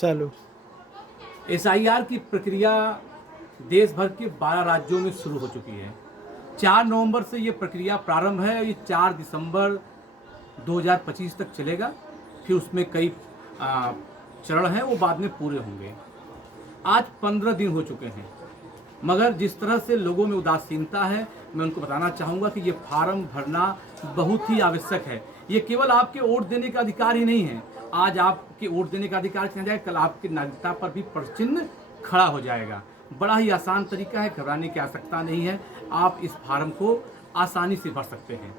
चालू। एसआईआर की प्रक्रिया देश भर के 12 राज्यों में शुरू हो चुकी है। 4 नवंबर से ये प्रक्रिया प्रारंभ है। ये 4 दिसंबर 2025 तक चलेगा। फिर उसमें कई चरण हैं, वो बाद में पूरे होंगे। आज 15 दिन हो चुके हैं, मगर जिस तरह से लोगों में उदासीनता है, मैं उनको बताना चाहूँगा कि ये फार्म भरना बहुत ही आवश्यक है। ये केवल आपके वोट देने का अधिकार ही नहीं है। आज आपके वोट देने का अधिकार छिन जाए, कल आपकी नागरिकता पर भी प्रश्न चिन्ह खड़ा हो जाएगा। बड़ा ही आसान तरीका है, घबराने की आवश्यकता नहीं है। आप इस फार्म को आसानी से भर सकते हैं।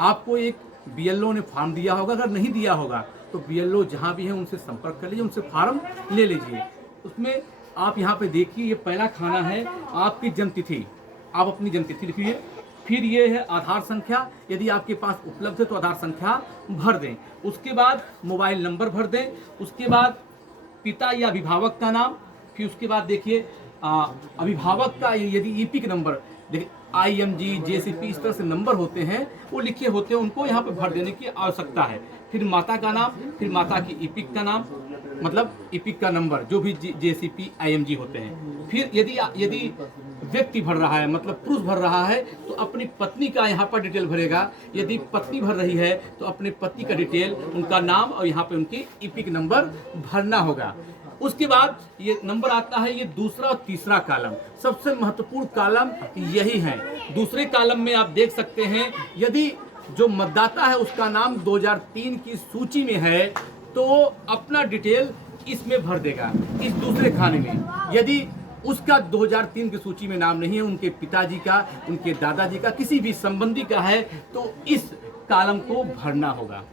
आपको एक बीएलओ ने फॉर्म दिया होगा, अगर नहीं दिया होगा तो बीएलओ जहाँ भी हैं उनसे संपर्क कर लीजिए, उनसे फार्म ले लीजिए। उसमें आप यहाँ पे देखिए, ये पहला खाना है आपकी जन्मतिथि। आप अपनी जन्मतिथि लिखिए। फिर ये है आधार संख्या, यदि आपके पास उपलब्ध है तो आधार संख्या भर दें। उसके बाद मोबाइल नंबर भर दें। उसके बाद पिता या अभिभावक का नाम। फिर उसके बाद देखिए अभिभावक का यदि ईपिक नंबर, देखिए IMG JCP इस तरह से नंबर होते हैं, वो लिखे होते हैं, उनको यहाँ पे भर देने की आवश्यकता है। फिर माता का नाम, फिर माता की ईपिक का नाम, मतलब ईपिक का नंबर, जो भी JCP IMG होते हैं। फिर यदि व्यक्ति भर रहा है, मतलब पुरुष भर रहा है, तो अपनी पत्नी का यहाँ पर डिटेल भरेगा। यदि पत्नी भर रही है तो अपने पति का डिटेल, उनका नाम और यहाँ पे उनकी ईपिक नंबर भरना होगा। उसके बाद ये नंबर आता है, ये दूसरा और तीसरा कॉलम, सबसे महत्वपूर्ण कॉलम यही है। दूसरे कॉलम में आप देख सकते हैं, यदि जो मतदाता है उसका नाम 2003 की सूची में है तो अपना डिटेल इसमें भर देगा, इस दूसरे खाने में। यदि उसका 2003 की सूची में नाम नहीं है, उनके पिताजी का, उनके दादाजी का, किसी भी संबंधी का है, तो इस कॉलम को भरना होगा।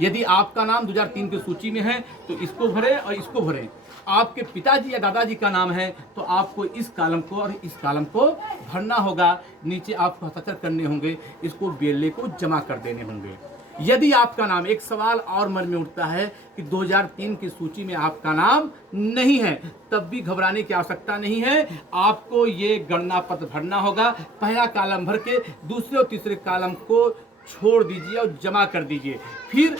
यदि आपका नाम 2003 की सूची में है तो इसको भरें और इसको भरें। आपके पिताजी या दादाजी का नाम है तो आपको इस कॉलम को और इस कॉलम को भरना होगा। नीचे आपको हस्ताक्षर करने होंगे, इसको बीएलए को जमा कर देने होंगे। यदि आपका नाम, एक सवाल और मन में उठता है कि 2003 की सूची में आपका नाम नहीं है, तब भी घबराने की आवश्यकता नहीं है। आपको ये गणना पत्र भरना होगा। पहला कॉलम भर के दूसरे और तीसरे कॉलम को छोड़ दीजिए और जमा कर दीजिए। फिर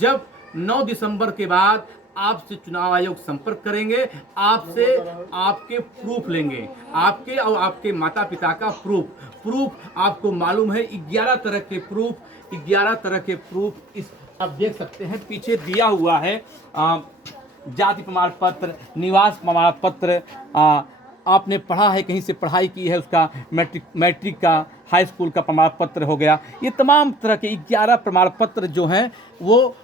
जब 9 दिसंबर के बाद आपसे चुनाव आयोग संपर्क करेंगे, आपसे आपके प्रूफ लेंगे, आपके और आपके माता पिता का प्रूफ आपको मालूम है 11 तरह के प्रूफ, 11 तरह के प्रूफ इस आप देख सकते हैं पीछे दिया हुआ है। जाति प्रमाण पत्र, निवास प्रमाण पत्र, आपने पढ़ा है, कहीं से पढ़ाई की है, उसका मैट्रिक का, हाई स्कूल का प्रमाण पत्र हो गया। ये तमाम तरह के 11 प्रमाण पत्र जो हैं वो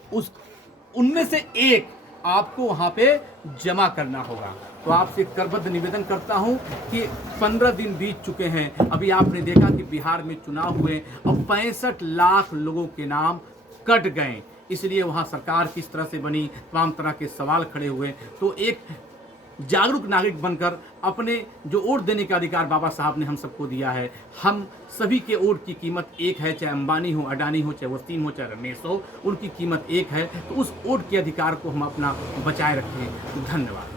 उनमें से एक आपको वहाँ पे जमा करना होगा। तो आपसे करबद्ध निवेदन करता हूँ कि 15 दिन बीत चुके हैं। अभी आपने देखा कि बिहार में चुनाव हुए और 65 लाख लोगों के नाम कट गए। इसलिए वहाँ सरकार किस तरह से बनी, तमाम तरह के सवाल खड़े हुए। तो एक जागरूक नागरिक बनकर अपने जो वोट देने का अधिकार बाबा साहब ने हम सबको दिया है, हम सभी के वोट की कीमत एक है। चाहे अंबानी हो, अडानी हो, चाहे वसीम हो, चाहे रमेश हो, उनकी कीमत एक है। तो उस वोट के अधिकार को हम अपना बचाए रखें। धन्यवाद।